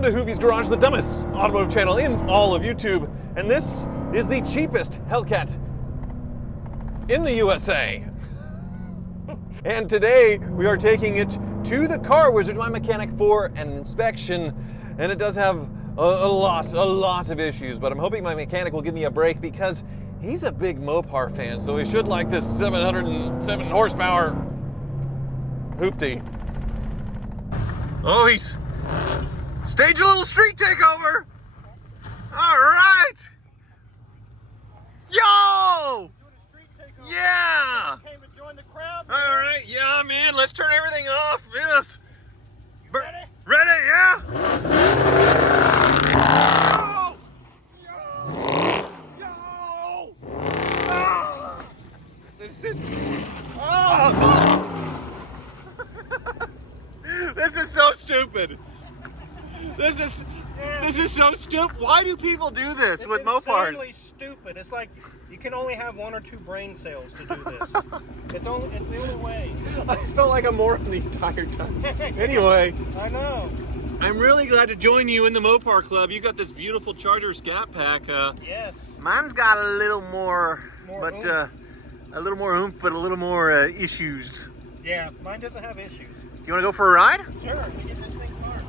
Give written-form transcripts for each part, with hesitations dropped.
Welcome to Hoovie's Garage, the dumbest automotive channel in all of YouTube. And this is the cheapest Hellcat in the USA. And today we are taking it to the Car Wizard, my mechanic, for an inspection. And it does have a lot of issues, but I'm hoping my mechanic will give me a break because he's a big Mopar fan, so he should like this 707 horsepower hoopty. Oh, he's stage a little street takeover. All right. Yo! Yeah! Came to join the crowd. All right, yeah, I'm in. Let's turn everything off. Yes. You ready? Ready, yeah. Yo! Ah! This is. Oh! This is so stupid. This is so stupid. Why do people do this with Mopars? It's insanely stupid. It's like you can only have 1 or 2 brain cells to do this. It's the only way. I felt like a moron the entire time. Anyway, I know. I'm really glad to join you in the Mopar Club. You got this beautiful Charger Scat Pack. Yes. Mine's got a little more oomph. A little more oomph, but a little more issues. Yeah, mine doesn't have issues. You want to go for a ride? Sure. Let me get this thing parked.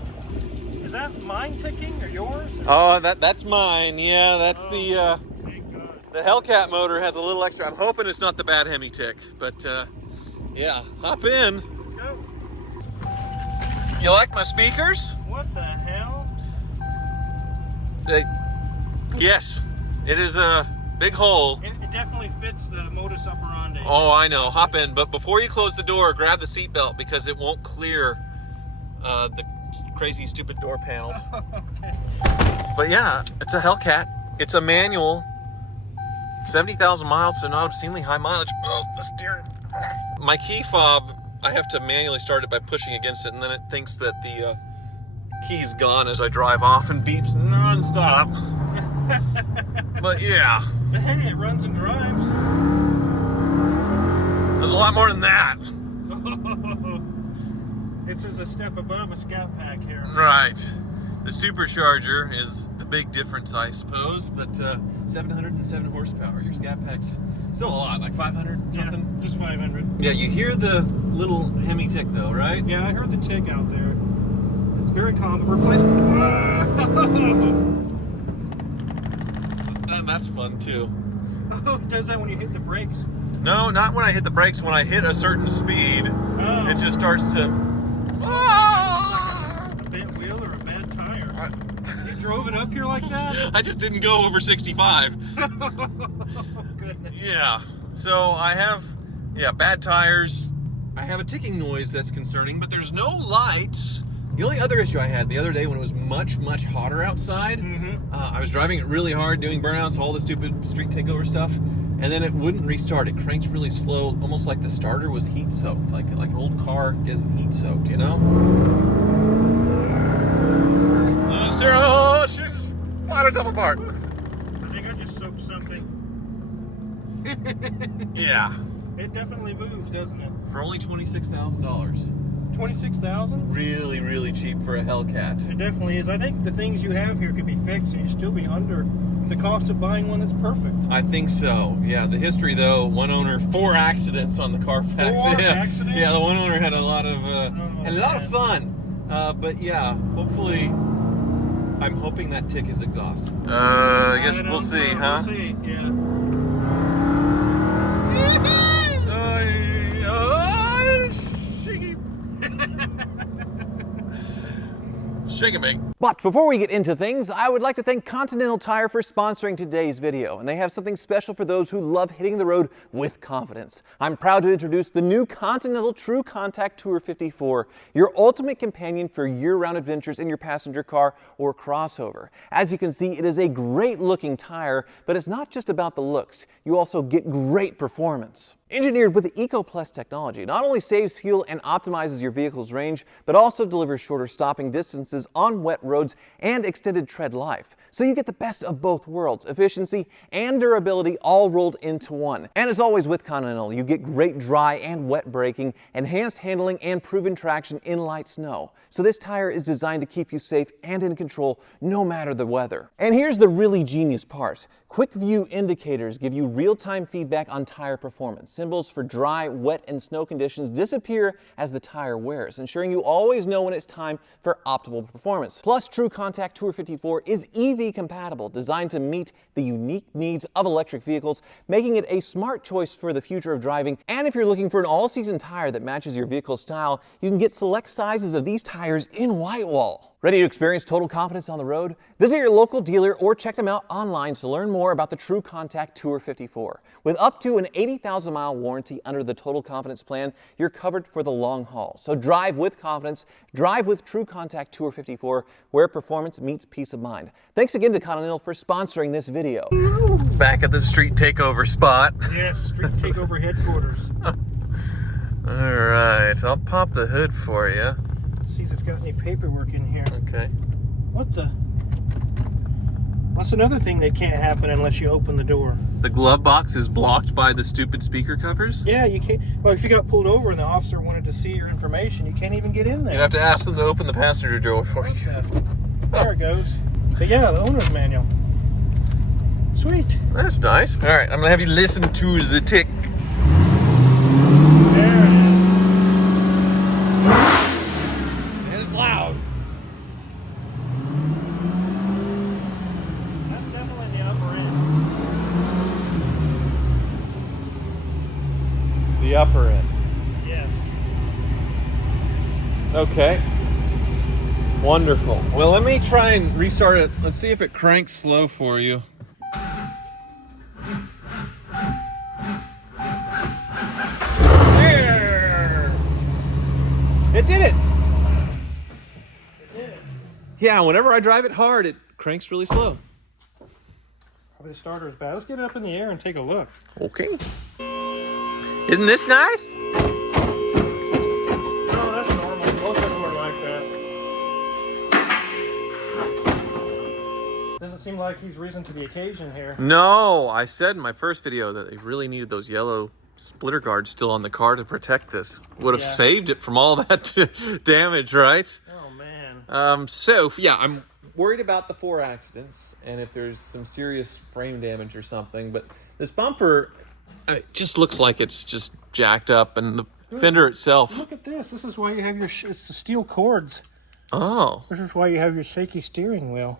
Is that mine ticking or yours? Oh, that's mine. Yeah, that's Thank God. the Hellcat motor has a little extra. I'm hoping it's not the bad HEMI tick, but yeah, hop in. Let's go. You like my speakers? What the hell? Yes, it is a big hole. It definitely fits the modus operandi. Oh, I know. Hop in, but before you close the door, grab the seatbelt because it won't clear the crazy, stupid door panels. Okay. But yeah, it's a Hellcat. It's a manual. 70,000 miles, so not obscenely high mileage. Oh, the steering. My key fob, I have to manually start it by pushing against it, and then it thinks that the key's gone as I drive off and beeps non-stop. But yeah. But hey, it runs and drives. There's a lot more than that. It's just a step above a Scat Pack here. Right. The supercharger is the big difference, I suppose, but 707 horsepower. Your Scat Pack's still a lot, like 500 something? Yeah, just 500. Yeah, you hear the little HEMI tick though, right? Yeah, I heard the tick out there. It's very common for replacement. That's fun too. Oh, it does that when you hit the brakes? No, not when I hit the brakes. When I hit a certain speed, it just starts to... A bent wheel or a bad tire? You drove it up here like that? I just didn't go over 65. Oh, goodness. Yeah, so I have, bad tires. I have a ticking noise that's concerning, but there's no lights. The only other issue I had the other day when it was much hotter outside, I was driving it really hard, doing burnouts, all the stupid street takeover stuff, and then it wouldn't restart. It cranked really slow, almost like the starter was heat soaked, like an old car getting heat soaked, you know? The steering, oh, she's flying herself apart. I think I just soaked something. Yeah. It definitely moves, doesn't it? For only $26,000. 26,000? Really cheap for a Hellcat. It definitely is. I think the things you have here could be fixed and you'd still be under the cost of buying one that's perfect. I think so. Yeah, the history though, one owner, 4 accidents on the Carfax. 4 yeah. accidents? Yeah, the one owner had a lot of man. fun. But yeah, hopefully, I'm hoping that tick is exhaust. I guess we'll see, huh? We'll see, yeah. Shake and bake. But before we get into things, I would like to thank Continental Tire for sponsoring today's video, and they have something special for those who love hitting the road with confidence. I'm proud to introduce the new Continental True Contact Tour 54, your ultimate companion for year-round adventures in your passenger car or crossover. As you can see, it is a great-looking tire, but it's not just about the looks. You also get great performance. Engineered with the EcoPlus technology, it not only saves fuel and optimizes your vehicle's range, but also delivers shorter stopping distances on wet roads and extended tread life. So you get the best of both worlds, efficiency and durability all rolled into one. And as always with Continental, you get great dry and wet braking, enhanced handling, and proven traction in light snow. So this tire is designed to keep you safe and in control no matter the weather. And here's the really genius part. Quick view indicators give you real-time feedback on tire performance. Symbols for dry, wet, and snow conditions disappear as the tire wears, ensuring you always know when it's time for optimal performance. Plus, True Contact Tour 54 is EV compatible, designed to meet the unique needs of electric vehicles, making it a smart choice for the future of driving. And if you're looking for an all-season tire that matches your vehicle's style, you can get select sizes of these tires in whitewall. Ready to experience total confidence on the road? Visit your local dealer or check them out online to learn more about the True Contact Tour 54. With up to an 80,000-mile warranty under the Total Confidence Plan, you're covered for the long haul. So drive with confidence, drive with True Contact Tour 54, where performance meets peace of mind. Thanks again to Continental for sponsoring this video. Back at the street takeover spot. Yes, street takeover headquarters. All right, I'll pop the hood for you. See if it's got any paperwork in here. Okay. What the? That's another thing that can't happen unless you open the door. The glove box is blocked by the stupid speaker covers? Yeah, you can't. Well, if you got pulled over and the officer wanted to see your information, you can't even get in there. You'd have to ask them to open the passenger door for you. There it goes. But yeah, the owner's manual. Sweet. That's nice. All right, I'm gonna have you listen to the tick. There it is. It's loud. That's definitely the upper end. The upper end. Yes. Okay. Wonderful. Well, let me try and restart it. Let's see if it cranks slow for you. There! It did it! Yeah, whenever I drive it hard, it cranks really slow. Probably the starter is bad. Let's get it up in the air and take a look. Okay. Isn't this nice? No, that's normal. Most of them are like that. Doesn't seem like he's risen to the occasion here. No, I said in my first video that they really needed those yellow splitter guards still on the car to protect this. Would have saved it from all that damage, right? Oh, man. So, yeah, I'm worried about the 4 accidents and if there's some serious frame damage or something, but this bumper, it just looks like it's just jacked up, and the fender itself. Look at this. This is why you have your, it's the steel cords. Oh. This is why you have your shaky steering wheel.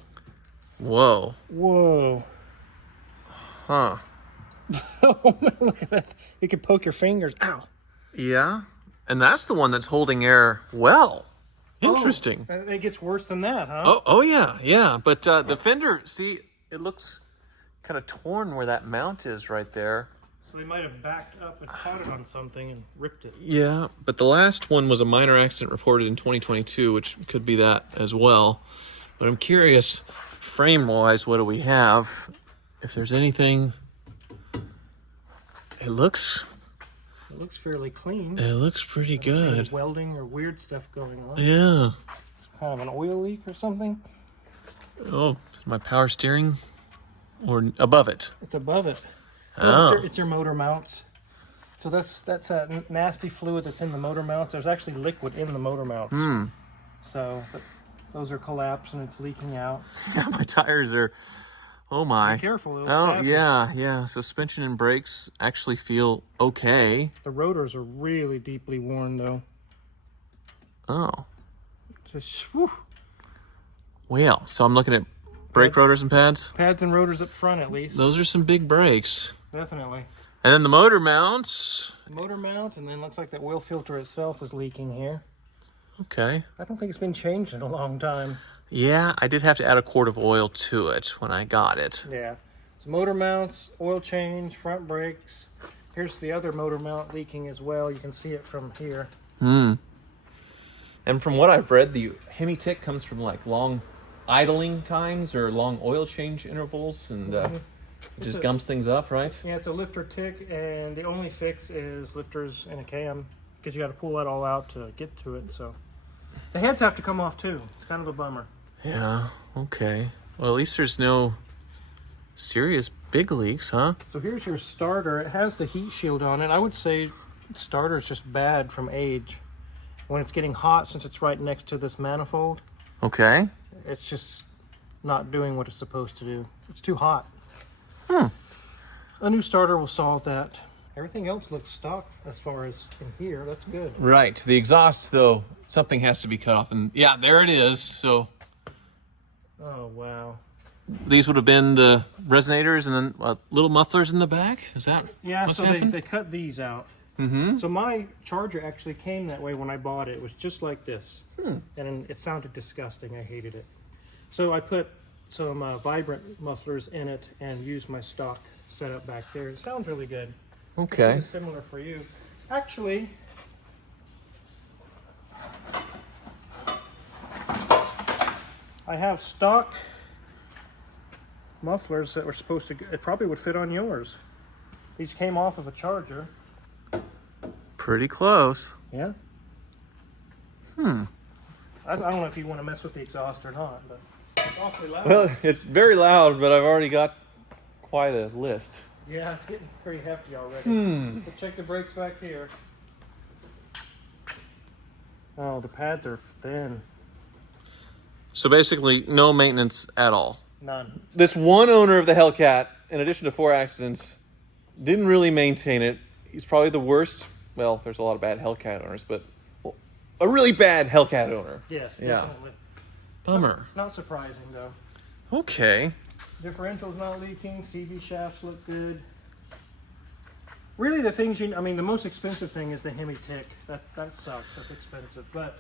Whoa. Whoa. Huh. Oh, man, look at that. You can poke your fingers. Ow. Yeah. And that's the one that's holding air well. Interesting. Oh, it gets worse than that, huh? Oh yeah, yeah. But the fender, see, it looks kind of torn where that mount is right there. So they might have backed up and caught it on something and ripped it. Yeah, but the last one was a minor accident reported in 2022, which could be that as well. But I'm curious, frame-wise, what do we have? If there's anything... It looks fairly clean. It looks pretty good. Welding or weird stuff going on. Yeah. It's kind of an oil leak or something. Oh, my power steering? Or above it? It's above it. Oh. It's your motor mounts. So that's that nasty fluid that's in the motor mounts. There's actually liquid in the motor mounts. So those are collapsed and it's leaking out. Yeah, my tires are... Oh my. Be careful. It'll Oh, stab you. yeah. Suspension and brakes actually feel okay. The rotors are really deeply worn, though. Oh. Just, whew. Well, so I'm looking at brake rotors and pads. Pads and rotors up front, at least. Those are some big brakes. Definitely. And then the motor mounts. The motor mount, and then looks like the oil filter itself is leaking here. Okay. I don't think it's been changed in a long time. Yeah, I did have to add a quart of oil to it when I got it. Yeah. So motor mounts, oil change, front brakes. Here's the other motor mount leaking as well. You can see it from here. And from what I've read, the HEMI tick comes from like long idling times or long oil change intervals, and it just gums things up, right? Yeah, it's a lifter tick, and the only fix is lifters and a cam, because you got to pull that all out to get to it. So the heads have to come off too. It's kind of a bummer. Yeah, okay. Well, at least there's no serious big leaks, huh? So here's your starter. It has the heat shield on it. I would say starter is just bad from age. When it's getting hot, since it's right next to this manifold, Okay. it's just not doing what it's supposed to do. It's too hot. A new starter will solve that. Everything else looks stock as far as in here. That's good. Right. The exhaust, though, something has to be cut off. And yeah, there it is. So Oh, wow. these would have been the resonators and then little mufflers in the back? Is that Yeah, what's so happened? they cut these out. Mm-hmm. So my charger actually came that way when I bought it. It was just like this. And it sounded disgusting. I hated it. So I put some vibrant mufflers in it and used my stock setup back there. It sounds really good. Okay. It's similar for you. Actually, I have stock mufflers that were supposed to, it probably would fit on yours. These came off of a charger. Pretty close. Yeah. I don't know if you want to mess with the exhaust or not, but it's awfully loud. Well, it's very loud, but I've already got quite a list. Yeah, it's getting pretty hefty already. But check the brakes back here. Oh, the pads are thin. So basically, no maintenance at all. None. This one owner of the Hellcat, in addition to 4 accidents, didn't really maintain it. He's probably the worst. Well, there's a lot of bad Hellcat owners, but a really bad Hellcat owner. Yes, Yeah. definitely. Bummer. Not surprising, though. Okay. Differential's not leaking. CV shafts look good. Really, the things the most expensive thing is the HEMI tick. That sucks. That's expensive. But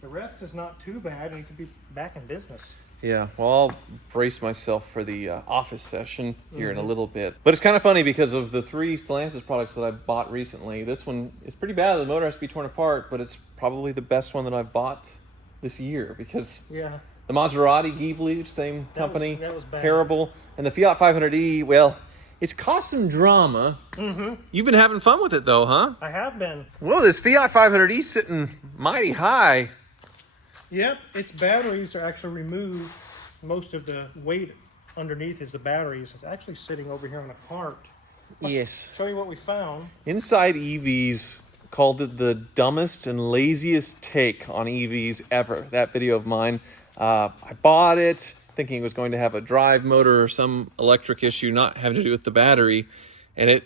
the rest is not too bad, and you could be back in business. Yeah, well, I'll brace myself for the office session here in a little bit. But it's kind of funny because of the 3 Stellantis products that I bought recently. This one is pretty bad. The motor has to be torn apart, but it's probably the best one that I've bought this year because Yeah. the Maserati Ghibli, same company, that was bad. terrible. And the Fiat 500e, well, it's caused some drama. You've been having fun with it though, huh? I have been. Whoa, this Fiat 500e sitting mighty high. Yep, its batteries are actually removed. Most of the weight underneath is the batteries. It's actually sitting over here on a cart. Yes. Show you what we found. Inside EVs called it the dumbest and laziest take on EVs ever. That video of mine. I bought it thinking it was going to have a drive motor or some electric issue not having to do with the battery, and it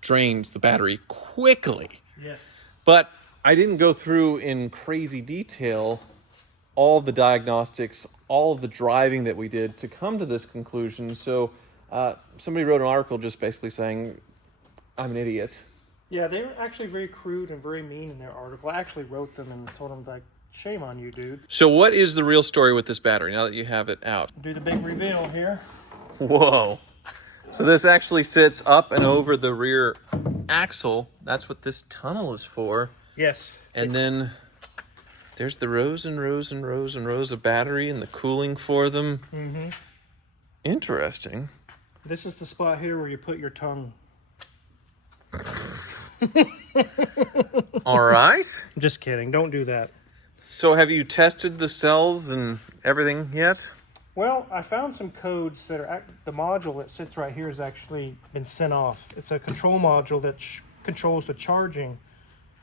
drains the battery quickly. Yes. But I didn't go through in crazy detail all the diagnostics, all of the driving that we did to come to this conclusion. So somebody wrote an article just basically saying, I'm an idiot. Yeah, they were actually very crude and very mean in their article. I actually wrote them and told them, like, shame on you, dude. So what is the real story with this battery now that you have it out? Do the big reveal here. Whoa. So this actually sits up and over the rear axle. That's what this tunnel is for. Yes. And then there's the rows and rows and rows and rows of battery and the cooling for them. Mm-hmm. Interesting. This is the spot here where you put your tongue. All right. Just kidding. Don't do that. So have you tested the cells and everything yet? Well, I found some codes that are the module that sits right here has actually been sent off. It's a control module that controls the charging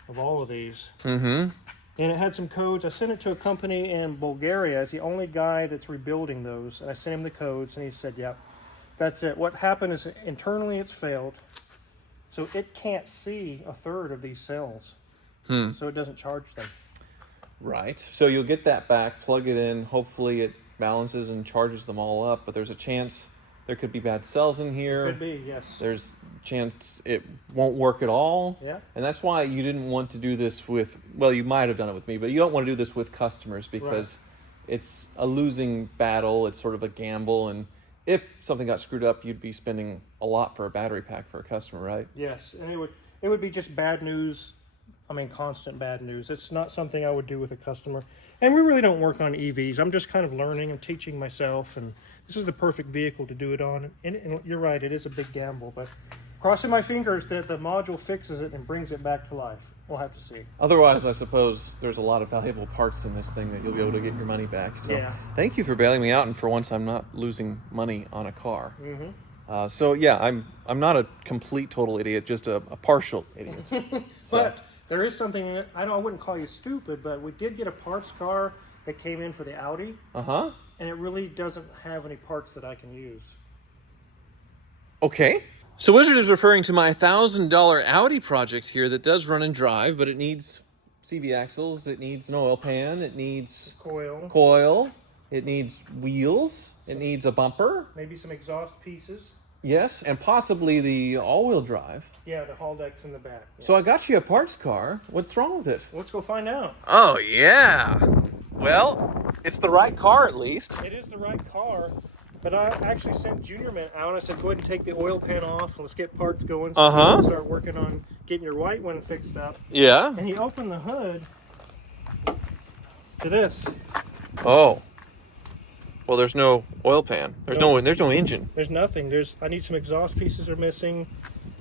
of all of these. Mm-hmm. And it had some codes. I sent it to a company in Bulgaria. It's the only guy that's rebuilding those. And I sent him the codes, and he said, yep, that's it. What happened is internally it's failed. So it can't see a third of these cells. So it doesn't charge them. Right. So you'll get that back, plug it in. Hopefully it balances and charges them all up. But there's a chance there could be bad cells in here. Could be, yes. There's a chance it won't work at all. Yeah. And that's why you didn't want to do this with, well, you might have done it with me, but you don't want to do this with customers because it's a losing battle. It's sort of a gamble. And if something got screwed up, you'd be spending a lot for a battery pack for a customer, right? Yes. And it would be just bad news. I mean, constant bad news. It's not something I would do with a customer. And we really don't work on EVs. I'm just kind of learning and teaching myself. And this is the perfect vehicle to do it on. And you're right, it is a big gamble. But crossing my fingers that the module fixes it and brings it back to life. We'll have to see. Otherwise, I suppose there's a lot of valuable parts in this thing that you'll be able to get your money back. So Yeah. thank you for bailing me out, and for once I'm not losing money on a car. So yeah, I'm not a complete total idiot, just a partial idiot. But there is something that I wouldn't call you stupid, but we did get a parts car that came in for the Audi. Uh-huh. And it really doesn't have any parts that I can use. Okay. So Wizard is referring to my $1,000 Audi project here that does run and drive, but it needs CV axles, it needs an oil pan, it needs coil, it needs wheels, it needs a bumper. Maybe some exhaust pieces. Yes, and possibly the all-wheel drive. Yeah, the haul deck's in the back. Yeah. So I got you a parts car. What's wrong with it? Let's go find out. Oh, yeah. Well, it's the right car at least. It is the right car, but I actually sent Junior Man out. I said, go ahead and take the oil pan off. Let's get parts going. So you can start working on getting your white one fixed up. Yeah. And he opened the hood to this. Oh. Well, there's no oil pan. There's no engine. There's nothing. I need some exhaust pieces are missing.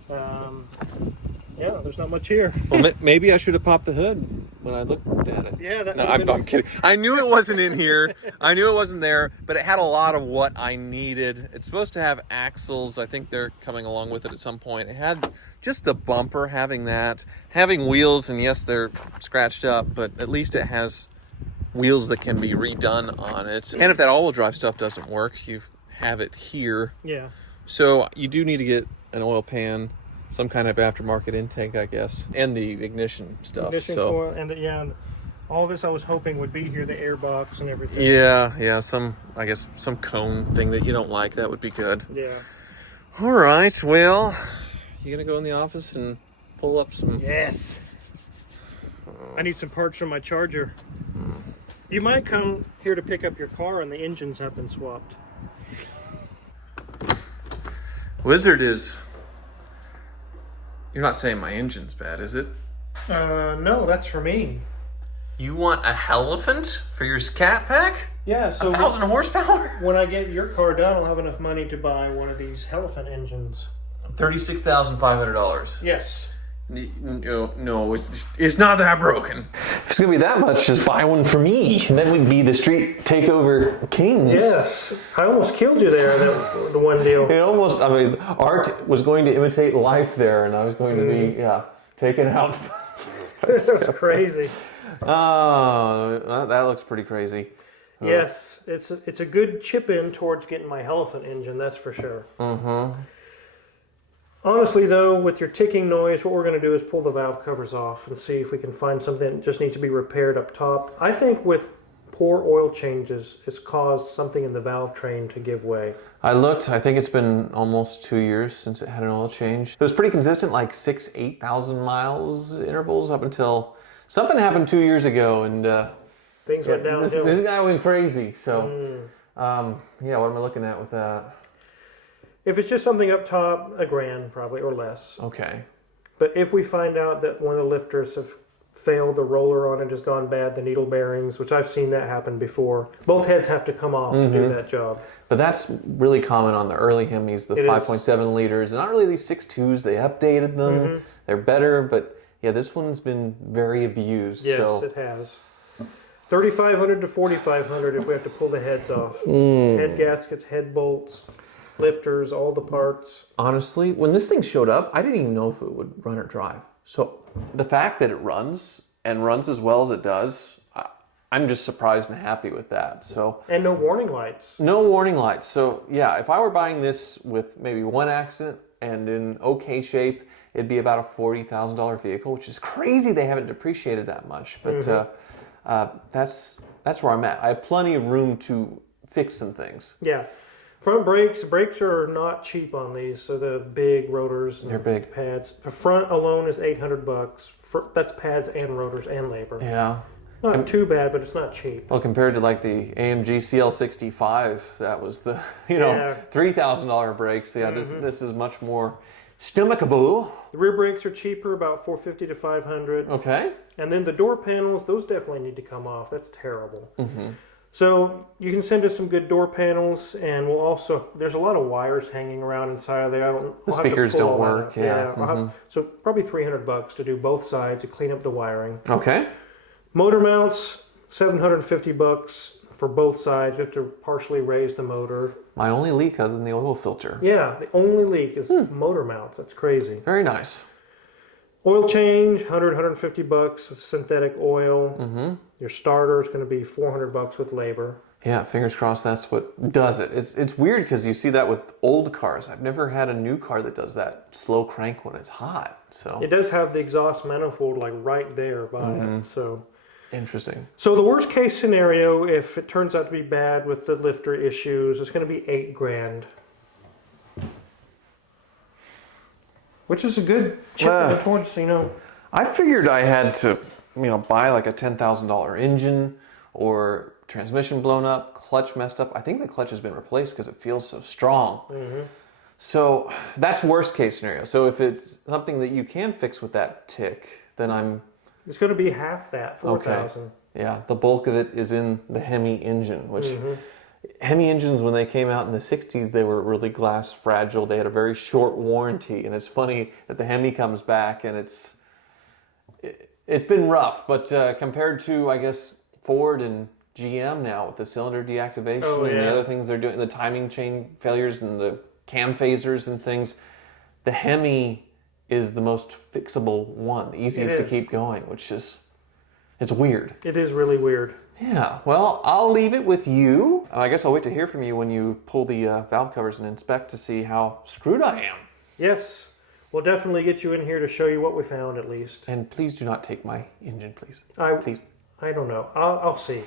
Yeah, there's not much here. Well, maybe I should have popped the hood when I looked at it. Yeah, no, I'm kidding. I knew it wasn't in here. I knew it wasn't there, but it had a lot of what I needed. It's supposed to have axles. I think they're coming along with it at some point. It had just the bumper, having that, having wheels, and yes, they're scratched up, but at least it has wheels that can be redone on it. And if that all-wheel drive stuff doesn't work, you have it here. Yeah. So you do need to get an oil pan, some kind of aftermarket intake, I guess, and the ignition stuff. Coil, and all this I was hoping would be here, the air box and everything. Yeah, some cone thing that you don't like, that would be good. Yeah. All right, well, you gonna go in the office and pull up some... Yes. I need some parts from my Charger. You might come here to pick up your car and the engines have been swapped. Wizard is... You're not saying my engine's bad, is it? No, that's for me. You want a Hellcat for your Scat Pack? Yeah, so 1,000 horsepower? When I get your car done, I'll have enough money to buy one of these Hellcat engines. $36,500. Yes. No, it's not that broken. If it's gonna be that much, just buy one for me. And then we'd be the street takeover kings. Yes. I almost killed you there, the one deal. It almost, art was going to imitate life there, and I was going to be, taken out. That's crazy. Oh, that looks pretty crazy. Yes, it's a good chip in towards getting my Hellcat engine, that's for sure. Honestly, though, with your ticking noise, what we're going to do is pull the valve covers off and see if we can find something that just needs to be repaired up top. I think with poor oil changes, it's caused something in the valve train to give way. I looked, I think it's been almost 2 years since it had an oil change. It was pretty consistent, like 8,000 miles intervals up until something happened 2 years ago, and things went downhill. This guy went crazy, so what am I looking at with that? If it's just something up top, $1,000 probably, or less. Okay. But if we find out that one of the lifters have failed, the roller on it has gone bad, the needle bearings, which I've seen that happen before, both heads have to come off to do that job. But that's really common on the early HEMIs, the 5.7 liters. And not really these 6.2s, they updated them. They're better, but yeah, this one's been very abused. Yes, so. it has. 3,500 to 4,500 if we have to pull the heads off. Head gaskets, head bolts, lifters, all the parts. Honestly, when this thing showed up, I didn't even know if it would run or drive. So the fact that it runs and runs as well as it does, I'm just surprised and happy with that. So and no warning lights. No warning lights. So yeah, if I were buying this with maybe one accident and in okay shape, it'd be about a $40,000 vehicle, which is crazy they haven't depreciated that much. But that's where I'm at. I have plenty of room to fix some things. Yeah. Front brakes are not cheap on these. So the big rotors and they're big pads. The front alone is $800. That's pads and rotors and labor. Yeah. Not too bad, but it's not cheap. Well, compared to like the AMG CL65, that was the $3,000 brakes. Yeah, this is much more stomachable. The rear brakes are cheaper, about $450 to $500. Okay. And then the door panels, those definitely need to come off. That's terrible. So you can send us some good door panels, and we'll also, there's a lot of wires hanging around inside of there. The speakers don't work. Yeah. So probably $300 to do both sides to clean up the wiring. Okay. Motor mounts, $750 for both sides, just to partially raise the motor. My only leak other than the oil filter. Yeah, the only leak is motor mounts. That's crazy. Very nice. Oil change, $150 with synthetic oil. Your starter is going to be $400 with labor. Yeah, fingers crossed that's what does it. It's weird because you see that with old cars. I've never had a new car that does that slow crank when it's hot. So it does have the exhaust manifold like right there by it. So interesting. So the worst case scenario, if it turns out to be bad with the lifter issues, it's going to be $8 grand. Which is a good chip towards, you know. I figured I had to, buy like a $10,000 engine or transmission blown up, clutch messed up. I think the clutch has been replaced because it feels so strong. So that's worst case scenario. So if it's something that you can fix with that tick, then it's going to be half that, $4,000. Okay. Yeah, the bulk of it is in the HEMI engine, which HEMI engines, when they came out in the 60s, they were really glass fragile. They had a very short warranty, and it's funny that the HEMI comes back and it's been rough, but compared to, I guess, Ford and GM now with the cylinder deactivation and the other things they're doing, the timing chain failures and the cam phasers and things, the HEMI is the most fixable one, the easiest to keep going, which is, it's weird. It is really weird. Yeah, well, I'll leave it with you. And I guess I'll wait to hear from you when you pull the valve covers and inspect to see how screwed I am. Yes, we'll definitely get you in here to show you what we found at least. And please do not take my engine, please. Please. I don't know. I'll see.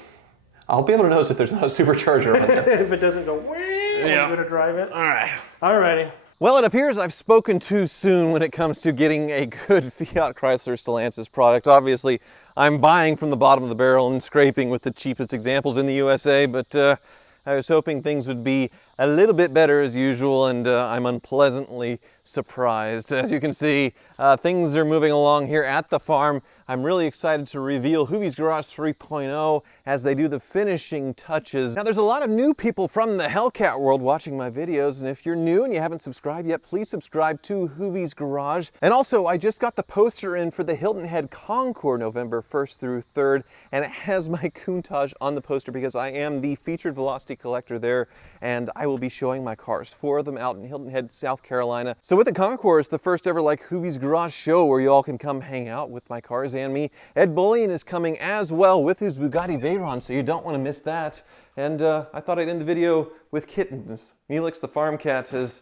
I'll be able to notice if there's not a supercharger on there. If it doesn't go, I'm going to drive it. All right. All righty. Well, it appears I've spoken too soon when it comes to getting a good Fiat Chrysler Stellantis product. Obviously, I'm buying from the bottom of the barrel and scraping with the cheapest examples in the USA, but I was hoping things would be a little bit better as usual, and I'm unpleasantly surprised. As you can see, things are moving along here at the farm. I'm really excited to reveal Hoovie's Garage 3.0 as they do the finishing touches. Now, there's a lot of new people from the Hellcat world watching my videos, and if you're new and you haven't subscribed yet, please subscribe to Hoovie's Garage. And also, I just got the poster in for the Hilton Head Concours November 1st through 3rd, and it has my Countach on the poster because I am the featured Velocity collector there, and I will be showing my cars, 4 of them out in Hilton Head, South Carolina. So with the Concours, the first ever Hoovie's Garage show where you all can come hang out with my cars and me. Ed Bullion is coming as well with his Bugatti Veyron, so you don't want to miss that. And I thought I'd end the video with kittens. Neelix the farm cat has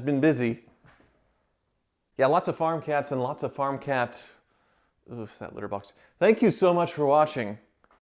been busy. Yeah, lots of farm cats and lots of farm cat. Oof, that litter box. Thank you so much for watching.